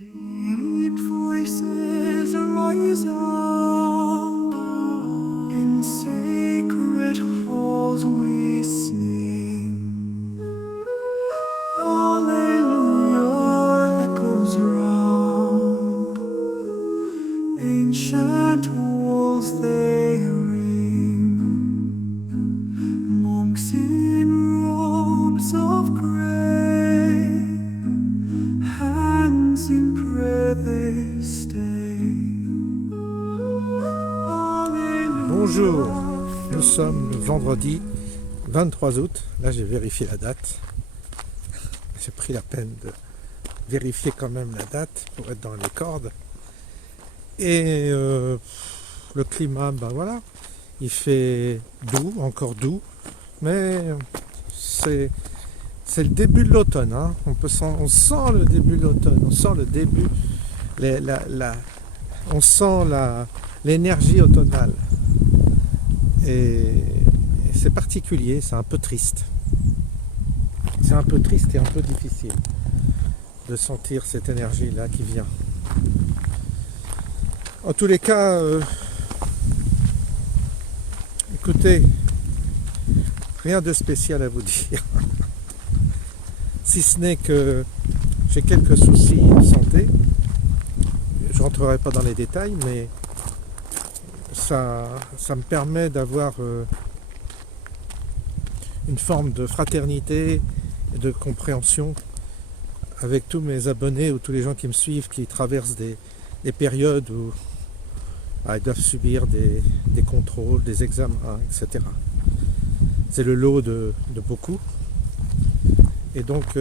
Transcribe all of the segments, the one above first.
Deep voices arise up, in sacred halls we sing. Alleluia echoes round, ancient walls they ring. Monks in robes of grey, hands in prayer they stay. Bonjour, nous sommes le vendredi 23 août. Là, j'ai vérifié la date. J'ai pris la peine de vérifier quand même la date pour être dans les cordes. Et le climat, ben voilà, il fait doux, encore doux, mais c'est le début de l'automne. Hein. On sent le début de l'automne, on sent le début, on sent l'énergie automnale. Et c'est particulier, c'est un peu triste. C'est un peu triste et un peu difficile de sentir cette énergie-là qui vient. En tous les cas, écoutez, rien de spécial à vous dire. Si ce n'est que j'ai quelques soucis de santé. Je ne rentrerai pas dans les détails, mais ça me permet d'avoir une forme de fraternité et de compréhension avec tous mes abonnés ou tous les gens qui me suivent, qui traversent des périodes où ils doivent subir des contrôles, des examens, etc. C'est le lot de beaucoup. Et donc,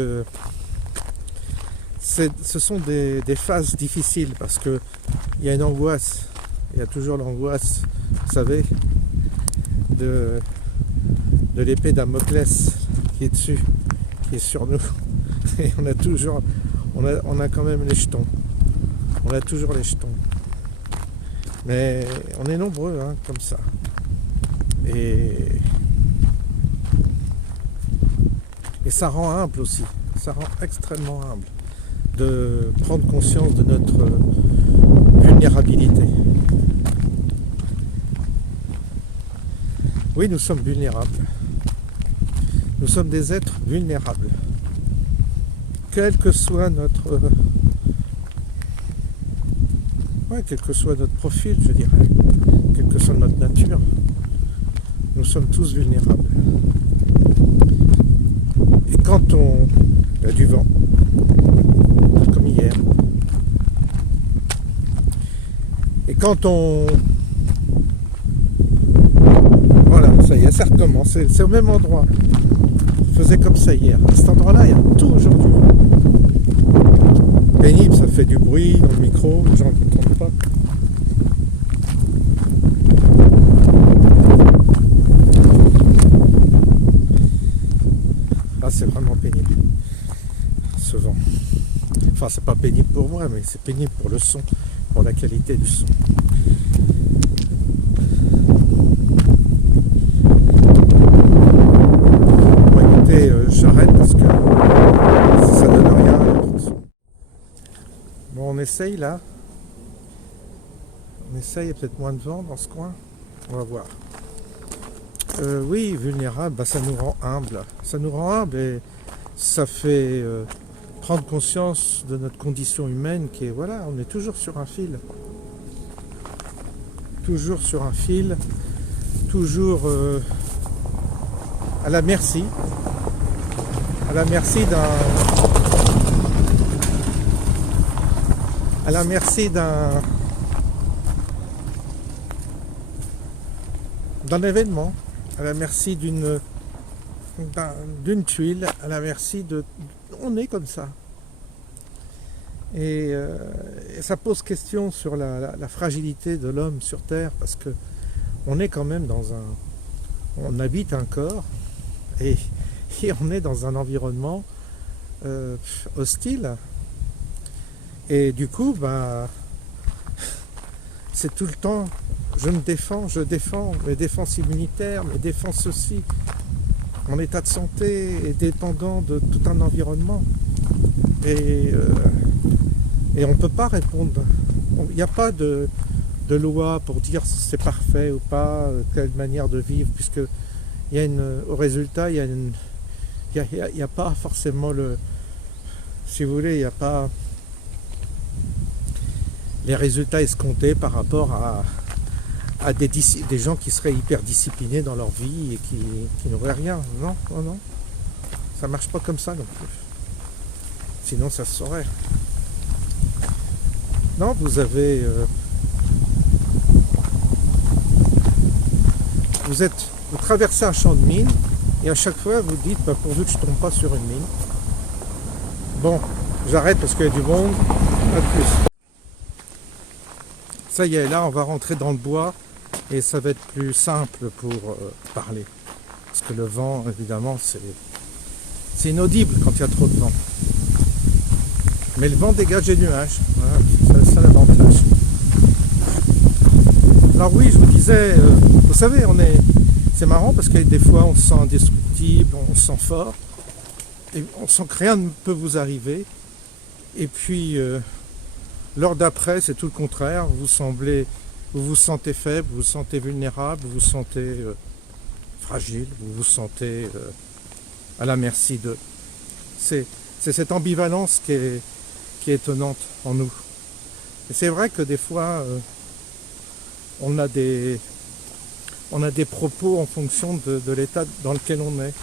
ce sont des phases difficiles parce qu'il y a une angoisse. Il y a toujours l'angoisse, vous savez, de l'épée Damoclès qui est dessus, qui est sur nous. Et on a quand même les jetons. On a toujours les jetons. Mais on est nombreux, hein, comme ça. Et ça rend humble aussi. Ça rend extrêmement humble de prendre conscience de notre vulnérabilité. Oui, nous sommes vulnérables. Nous sommes des êtres vulnérables. Quel que soit notre profil, je dirais, quelle que soit notre nature, nous sommes tous vulnérables. Et quand il y a du vent, comme hier, et quand voilà, ça y est, ça recommence, c'est au même endroit. On faisait comme ça hier. À cet endroit-là, il y a toujours du vent. Pénible, ça fait du bruit dans le micro, les gens n'entendent pas. Ah, c'est vraiment pénible, ce vent. Enfin, c'est pas pénible pour moi, mais c'est pénible pour le son, pour la qualité du son. Bon, écoutez, j'arrête parce que ça donne rien. Bon, on essaye là. On essaye, il y a peut-être moins de vent dans ce coin. On va voir. Oui, vulnérable, bah, ça nous rend humble. Ça nous rend humble et ça fait prendre conscience de notre condition humaine qui est, voilà, on est toujours sur un fil. Toujours sur un fil. Toujours à la merci. À la merci d'un événement, à la merci d'une tuile, à la merci de... On est comme ça. Et ça pose question sur la fragilité de l'homme sur Terre, parce que on est quand même on habite un corps, et on est dans un environnement hostile. Et du coup, c'est tout le temps, je défends mes défenses immunitaires, mes défenses aussi. Mon état de santé est dépendant de tout un environnement. Et Et on ne peut pas répondre. Il n'y a pas de loi pour dire si c'est parfait ou pas, quelle manière de vivre, puisque il y a au résultat, il n'y a pas forcément si vous voulez, il n'y a pas les résultats escomptés par rapport à des gens qui seraient hyper disciplinés dans leur vie et qui n'auraient rien. Non, non, non. Ça marche pas comme ça non plus. Sinon ça se saurait. Non, vous traversez un champ de mine et à chaque fois vous dites pourvu que je tombe pas sur une mine. Bon, j'arrête parce qu'il y a du monde. À plus. Ça y est, là on va rentrer dans le bois et ça va être plus simple pour parler. Parce que le vent, évidemment, c'est inaudible quand il y a trop de vent. Mais le vent dégage des nuages. Voilà, c'est ça l'avantage. Alors oui, je vous disais, vous savez, c'est marrant parce que des fois on se sent indestructible, on se sent fort, et on sent que rien ne peut vous arriver. Et puis, l'heure d'après, c'est tout le contraire. Vous vous sentez faible, vous vous sentez vulnérable, vous vous sentez fragile, vous vous sentez à la merci d'eux. C'est cette ambivalence qui est étonnante en nous. Et c'est vrai que des fois, on a des propos en fonction de l'état dans lequel on est.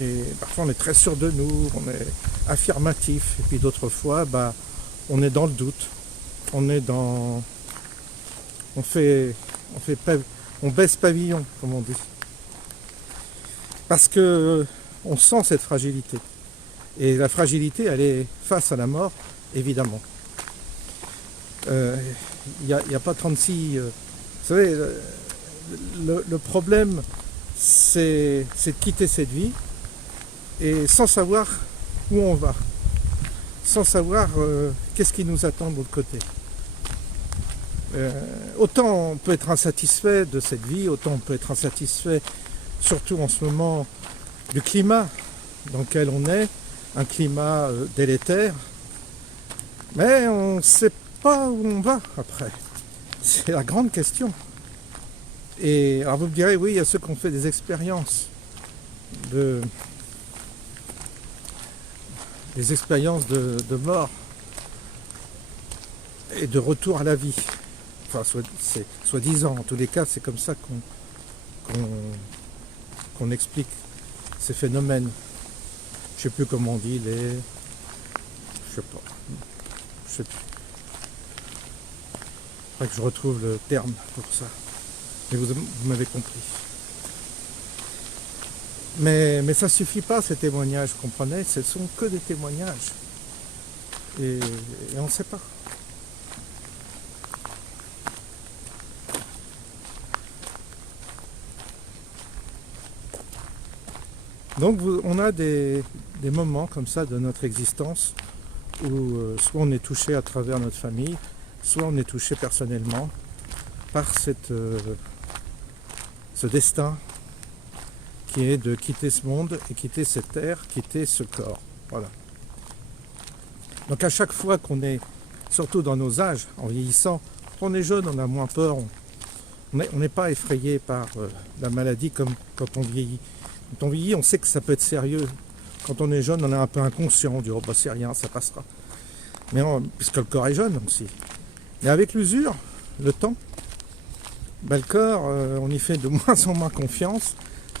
Et parfois on est très sûr de nous, on est affirmatif. Et puis d'autres fois, on est dans le doute. On baisse pavillon, comme on dit. Parce que on sent cette fragilité. Et la fragilité, elle est face à la mort, évidemment. Il n'y a pas 36... vous savez, le problème, c'est de quitter cette vie et sans savoir où on va. Sans savoir qu'est-ce qui nous attend de l'autre côté. Autant on peut être insatisfait de cette vie, autant on peut être insatisfait, surtout en ce moment, du climat dans lequel on est, un climat délétère, mais on ne sait pas où on va après. C'est la grande question. Et alors vous me direz, oui, il y a ceux qui ont fait des expériences de mort et de retour à la vie. Enfin, soi-disant, en tous les cas, c'est comme ça qu'on explique ces phénomènes. Je sais plus comment on dit, je sais pas. Je sais plus. Il faudrait que je retrouve le terme pour ça. Mais vous m'avez compris. Mais ça suffit pas, ces témoignages, vous comprenez? Ce sont que des témoignages. Et on ne sait pas. Donc on a des moments comme ça de notre existence où soit on est touché à travers notre famille, soit on est touché personnellement par ce destin qui est de quitter ce monde et quitter cette terre, quitter ce corps. Voilà. Donc à chaque fois qu'on est, surtout dans nos âges, en vieillissant, quand on est jeune, on a moins peur, on n'est pas effrayé par la maladie comme quand on vieillit. Quand on vieillit, on sait que ça peut être sérieux. Quand on est jeune, on est un peu inconscient, on dit oh c'est rien, ça passera. Mais puisque le corps est jeune aussi. Mais avec l'usure, le temps, le corps, on y fait de moins en moins confiance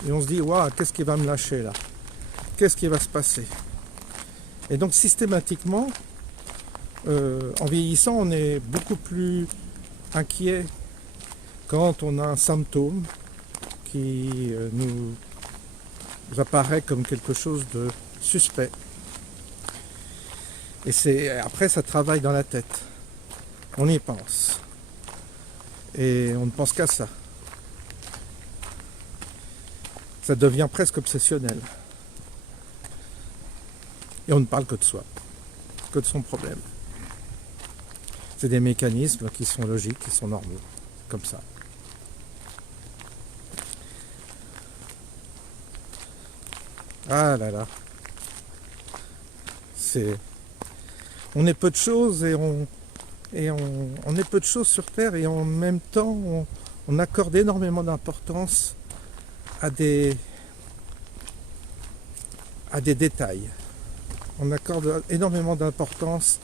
et on se dit waouh, qu'est-ce qui va me lâcher là? Qu'est-ce qui va se passer? Et donc systématiquement, en vieillissant, on est beaucoup plus inquiet quand on a un symptôme qui nous apparaît comme quelque chose de suspect. Et après ça travaille dans la tête. On y pense. Et on ne pense qu'à ça. Ça devient presque obsessionnel. Et on ne parle que de soi, que de son problème. C'est des mécanismes qui sont logiques, qui sont normaux, comme ça. Ah là là. on est peu de choses on est peu de choses sur Terre et en même temps on accorde énormément d'importance à des détails. On accorde énormément d'importance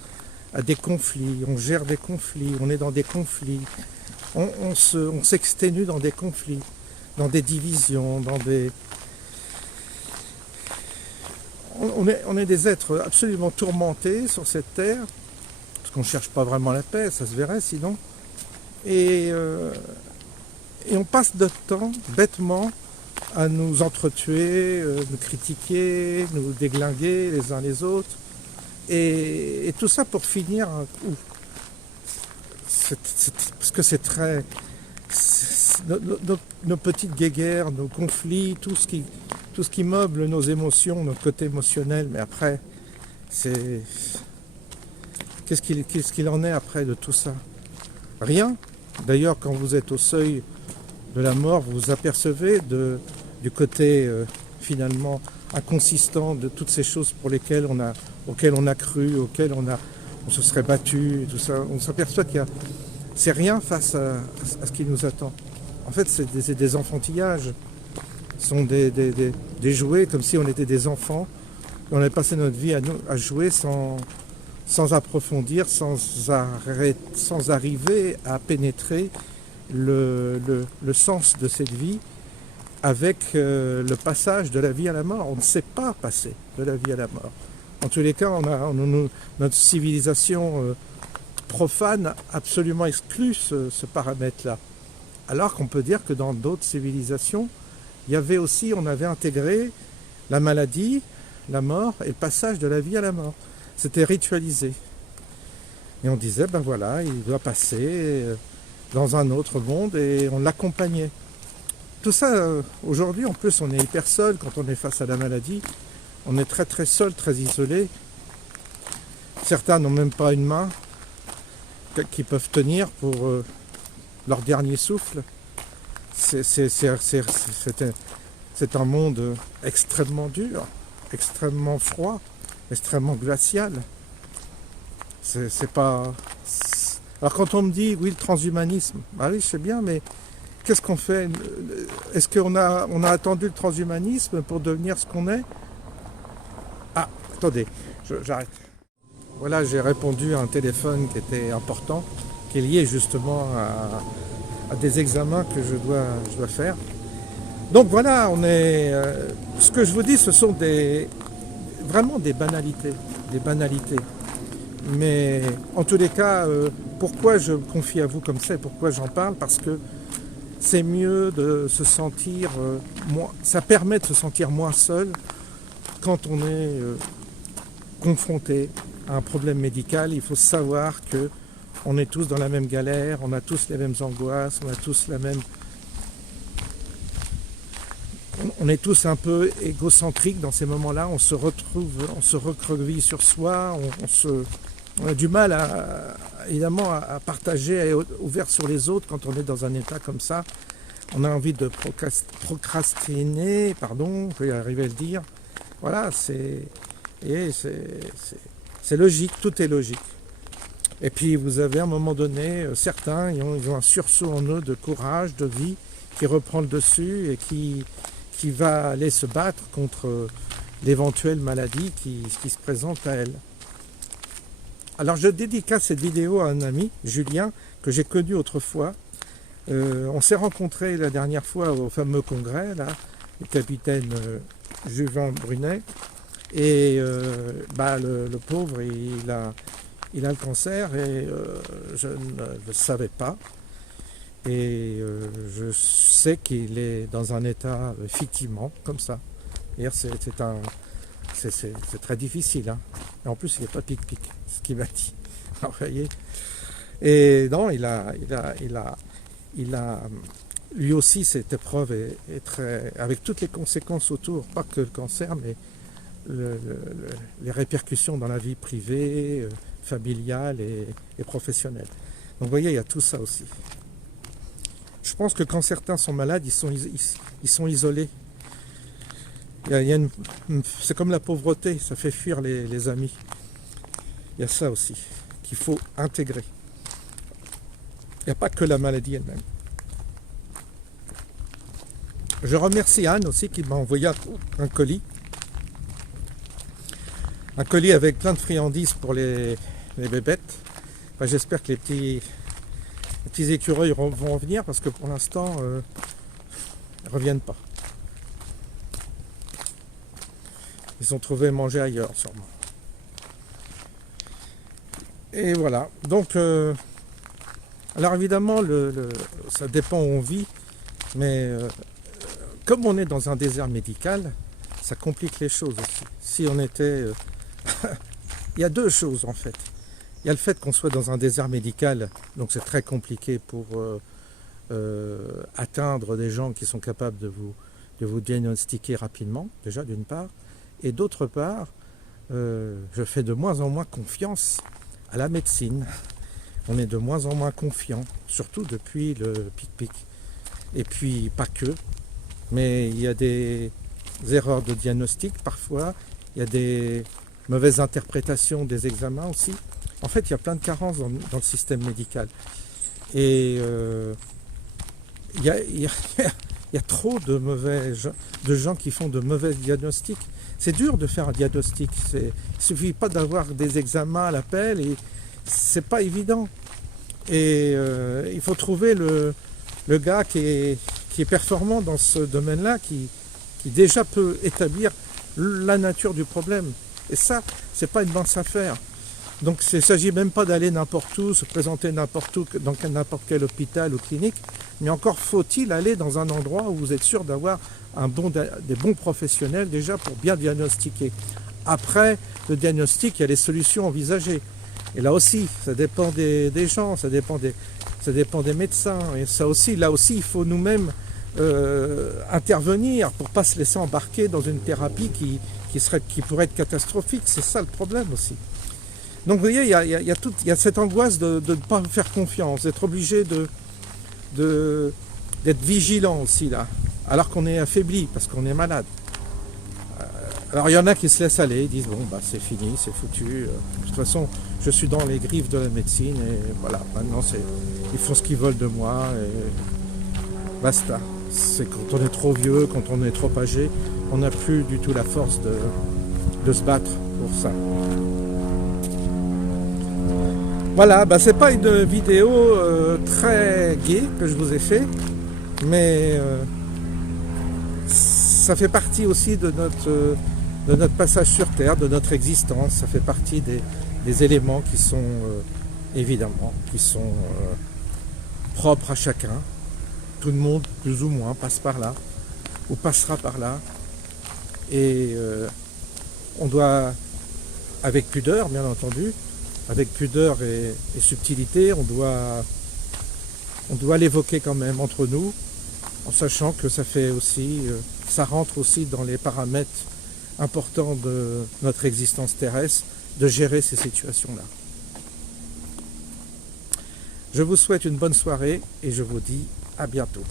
à des conflits, on gère des conflits, on est dans des conflits, on s'exténue dans des conflits, dans des divisions, dans des... On est des êtres absolument tourmentés sur cette terre, parce qu'on ne cherche pas vraiment la paix, ça se verrait sinon. Et on passe notre temps, bêtement, à nous entretuer, nous critiquer, nous déglinguer les uns les autres. Et tout ça pour finir où parce que c'est très... Nos petites guéguerres, nos conflits, tout ce qui meuble nos émotions, notre côté émotionnel, mais après, c'est... Qu'est-ce qu'il en est après de tout ça? Rien. D'ailleurs, quand vous êtes au seuil de la mort, vous vous apercevez du côté finalement inconsistant de toutes ces choses pour lesquelles auxquelles on a cru, auxquelles on se serait battu, tout ça. On s'aperçoit c'est rien face à ce qui nous attend. En fait, c'est des enfantillages. Ce sont des jouets comme si on était des enfants. On avait passé notre vie à jouer sans approfondir, sans arriver à pénétrer le sens de cette vie avec le passage de la vie à la mort. On ne sait pas passer de la vie à la mort. En tous les cas, notre civilisation profane a absolument exclu ce paramètre-là. Alors qu'on peut dire que dans d'autres civilisations, on avait intégré la maladie, la mort et le passage de la vie à la mort. C'était ritualisé. Et on disait, ben voilà, il doit passer dans un autre monde et on l'accompagnait. Tout ça, aujourd'hui, en plus, on est hyper seul quand on est face à la maladie. On est très très seul, très isolé. Certains n'ont même pas une main qui peuvent tenir pour leur dernier souffle. C'est un monde extrêmement dur, extrêmement froid, extrêmement glacial. C'est pas... Alors quand on me dit, oui, le transhumanisme, bah oui, je sais bien, mais qu'est-ce qu'on fait? Est-ce qu'on a attendu le transhumanisme pour devenir ce qu'on est? Ah, attendez, j'arrête. Voilà, j'ai répondu à un téléphone qui était important, qui est lié justement à des examens que je dois faire. Donc voilà, ce que je vous dis, ce sont vraiment des banalités. Mais en tous les cas, pourquoi je me confie à vous comme ça et pourquoi j'en parle? Parce que c'est mieux de se sentir ça permet de se sentir moins seul quand on est confronté à un problème médical. Il faut savoir que on est tous dans la même galère, on a tous les mêmes angoisses, on a tous on est tous un peu égocentriques dans ces moments-là, on se recroqueville sur soi, on a du mal évidemment à partager, à être ouvert sur les autres quand on est dans un état comme ça. On a envie de procrastiner, pardon, je vais arriver à le dire. Voilà, c'est logique, tout est logique. Et puis vous avez à un moment donné, certains, ils ont un sursaut en eux de courage, de vie, qui reprend le dessus et qui va aller se battre contre l'éventuelle maladie qui se présente à elle. Alors je dédicace cette vidéo à un ami, Julien, que j'ai connu autrefois. On s'est rencontrés la dernière fois au fameux congrès, là, le capitaine Juvin Brunet. Et le pauvre, il a le cancer et je ne le savais pas. Et je sais qu'il est dans un état effectivement comme ça. C'est très difficile. Hein. Et en plus, il n'est pas pic-pic, ce qu'il m'a dit. Alors, vous voyez. Et non, il a lui aussi, cette épreuve est très, avec toutes les conséquences autour, pas que le cancer, mais les répercussions dans la vie privée, familiale et professionnelle. Donc vous voyez, il y a tout ça aussi. Je pense que quand certains sont malades, ils sont isolés. C'est comme la pauvreté, ça fait fuir les amis. Il y a ça aussi qu'il faut intégrer. Il n'y a pas que la maladie elle-même. Je remercie Anne aussi qui m'a envoyé un colis. Un colis avec plein de friandises pour les bébêtes. Enfin, j'espère que les petits écureuils vont revenir parce que pour l'instant, ils ne reviennent pas. Ils ont trouvé manger ailleurs sûrement. Et voilà. Donc, alors évidemment, ça dépend où on vit, mais comme on est dans un désert médical, ça complique les choses aussi. Si on était... il y a deux choses en fait. Il y a le fait qu'on soit dans un désert médical, donc c'est très compliqué pour atteindre des gens qui sont capables de vous diagnostiquer rapidement, déjà d'une part. Et d'autre part, je fais de moins en moins confiance à la médecine. On est de moins en moins confiant, surtout depuis le pic-pic. Et puis pas que, mais il y a des erreurs de diagnostic parfois, il y a des mauvaises interprétations des examens aussi. En fait, il y a plein de carences dans le système médical. Et il y a trop de gens qui font de mauvais diagnostics. C'est dur de faire un diagnostic. Il ne suffit pas d'avoir des examens à l'appel et c'est pas évident. Et il faut trouver le gars qui est performant dans ce domaine-là, qui déjà peut établir la nature du problème. Et ça, c'est pas une mince affaire. Donc il ne s'agit même pas d'aller n'importe où, se présenter n'importe où, dans n'importe quel hôpital ou clinique, mais encore faut-il aller dans un endroit où vous êtes sûr d'avoir des bons professionnels déjà pour bien diagnostiquer. Après le diagnostic, il y a les solutions envisagées. Et là aussi, ça dépend des gens, ça dépend des médecins. Et ça aussi, là aussi, il faut nous-mêmes intervenir pour ne pas se laisser embarquer dans une thérapie qui pourrait être catastrophique. C'est ça le problème aussi. Donc vous voyez, il y a cette angoisse de ne pas faire confiance, d'être obligé d'être vigilant aussi là, alors qu'on est affaibli parce qu'on est malade. Alors il y en a qui se laissent aller, ils disent bon bah c'est fini, c'est foutu. De toute façon, je suis dans les griffes de la médecine et voilà, maintenant ils font ce qu'ils veulent de moi et basta. C'est quand on est trop vieux, quand on est trop âgé, on n'a plus du tout la force de se battre pour ça. Voilà, bah c'est pas une vidéo très gaie que je vous ai fait, mais ça fait partie aussi de notre passage sur Terre, de notre existence. Ça fait partie des éléments qui sont évidemment, qui sont propres à chacun. Tout le monde, plus ou moins, passe par là, ou passera par là. Et on doit, avec pudeur bien entendu, avec pudeur et subtilité, on doit l'évoquer quand même entre nous, en sachant que ça rentre aussi dans les paramètres importants de notre existence terrestre, de gérer ces situations-là. Je vous souhaite une bonne soirée et je vous dis à bientôt.